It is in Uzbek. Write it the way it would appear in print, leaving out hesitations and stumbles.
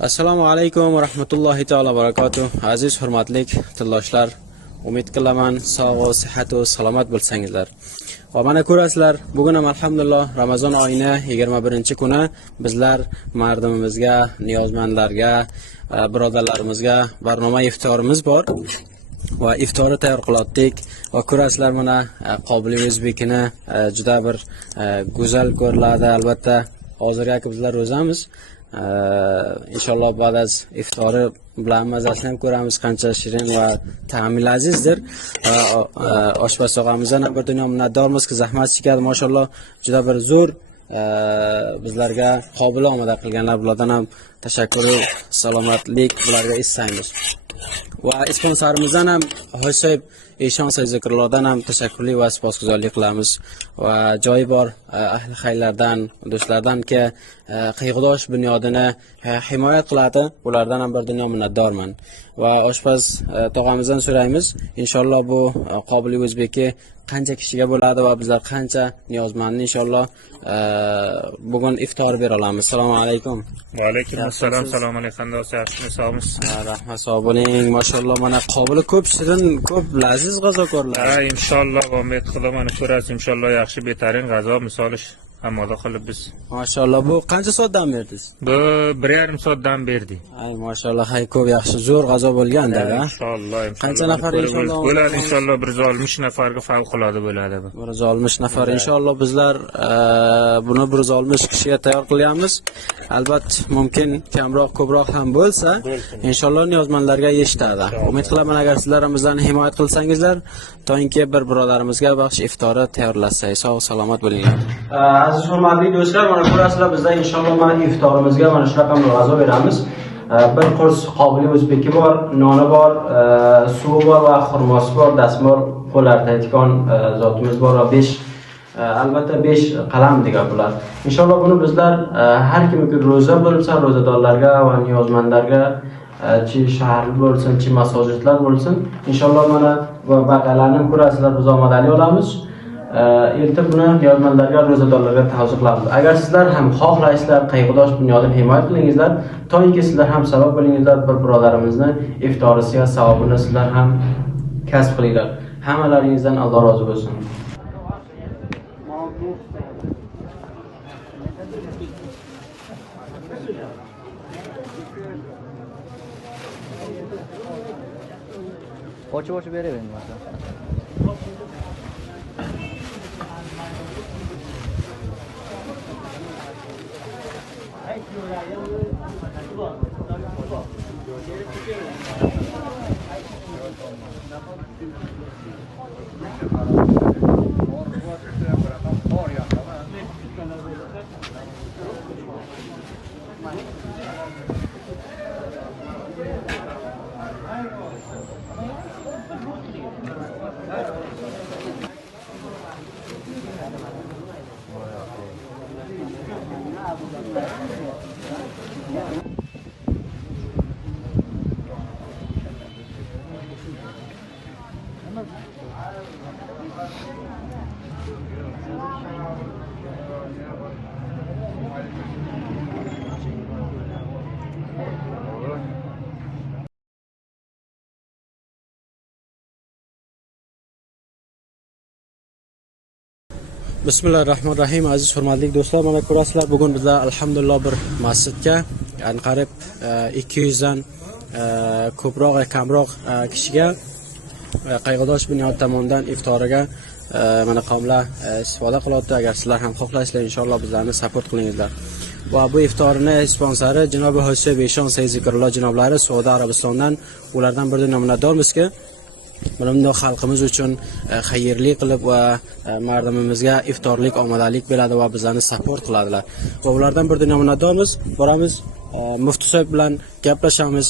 Assalomu alaykum va rahmatullohi taolo barakatuh. Aziz hurmatli tildoshlar, umid qilaman sog' va sihat va salomat bo'lsangizlar. Va mana ko'rasizlar, bugun ham alhamdulillah Ramazon oyining 21-kuni bizlar mardimimizga, niyozmandlarga, birodarlarimizga barnoma iftorimiz bor. Va iftorni tayyor qilayotdik va ko'rasizlar mana Qobiliy O'zbekini juda bir go'zal ko'riladi. Albatta hozirgi bizlar ro'zamiz. İnşallah ba'd iftori bilan mazasini ham ko'ramiz, qancha shirin va ta'mi lazizdir. Oshpaz og'amizdan ham bir dunyo minnatdormizki, zahmat chekadi, mashalloh, juda bir zo'r bizlarga qobil omada qilganlar, bulardan ham tashakkur, salomatlik bularga istaymiz. Va sponsorimizdan ham Hoysoyib Eshon Zikrullohdan ham tashakkurli va shukrguzorlik qilamiz. Va joyi bor ahli xayrlardan, do'stlardanki qiyg'udosh bunyodini himoya qiladi, ulardan ham bir dunyo minnatdorman. Va oshpaz tog'amizdan so'raymiz, inshaalloh bu Qobiliy O'zbeki qancha kishiga bo'ladi va bizlar qancha niyozmandni inshaalloh bugun iftor bera olamiz. Assalomu alaykum. Va alaykum assalom. Assalomu alaykum. Yaxshimisiz? Sog'misiz? Rahmat, sog' bo'ling. Mashalloh, mana qobili ko'p shirin, ko'p laziz g'azokorlar. Inshaalloh umid qilaman, ko'rasiz inshaalloh yaxshi betarin g'azo misoli amoda qilib biz. Mashalloh, bu qancha soatdan berdingiz? Bu 1,5 soatdan berdik. Ay, mashalloh, hay ko'p yaxshi zo'r g'azo bo'lganda, inshaalloh. Qancha nafar inshaalloh bo'ladi? Inshaalloh 160 nafarga favqulodda bo'ladi bu. 160 nafar inshaalloh bizlar buni 160 kishiga tayyor qilyapmiz. Albatta, mumkin kamroq, ko'proq ham bo'lsa, inshaalloh niyozmandlarga yetadi. Umid qilaman, agar sizlar ham bizlarni himoya qilsangizlar, to'yinki bir birodarimizga baxsh iftori tayyorlasak, sog' salomat bo'linglar. Aziz hurmatli do'stlar, mana ko'rasizlar, bizlar inshaalloh mana iftorimizga mana shunaqa g'azo beramiz. Bir qurs Qobiliy O'zbeki bor, noni bor, suvi bor va xurmosi bor, dastmol qo'llardan zotimiz bor va 5 albatta 5 qalam degan bular. Inshaalloh buni bizlar har kimga ro'za bo'lsa, ro'zadorlarga va niyozmandlarga, chi shaharlik bo'lsin, chi masojidlar bo'lsin, inshaalloh mana va baqalarni ko'rasizlar, biz omadali olamiz. Erta buni niyozmandlarga, ro'zadorlarga tavsiya qilamiz. Agar sizlar ham xohlaysizlar, qayg'udosh bunyodini himoya qilingizlar, to'yinki sizlar ham sabab bo'lingizlar, bir birodarimizni iftorisiga savobini sizlar ham kasb qilinglar. Hammalaringizdan Alloh rozi bo'lsin. Boşu verelim mesela. Bismillahirrahmanirrahim. Aziz hurmatli do'stlar, mana ko'rasizlar, bugun bizlar alhamdulillah bir masjidga, ya'ni qarib 200 dan ko'proq va kamroq kishiga qayg'udosh bunyod tomonidan iftoriga mana qomlar istifoda qilyapti. Agar sizlar ham xohlaysizlar, inshaalloh bizlarni support qilingizlar. Va bu iftorni sponsori janob Hoysoyib Eshon Zikrulloh janoblari Saudiya Arabistondan, ulardan bir dunyo minnatdormizki, bunday xalqimiz uchun xayrli qilib va mardimimizga iftorlik omadalik beradi va bizlarni support qiladilar. Va ulardan bir dunyo minnatdormiz. Boramiz, Mufti Soyib bilan gaplashamiz.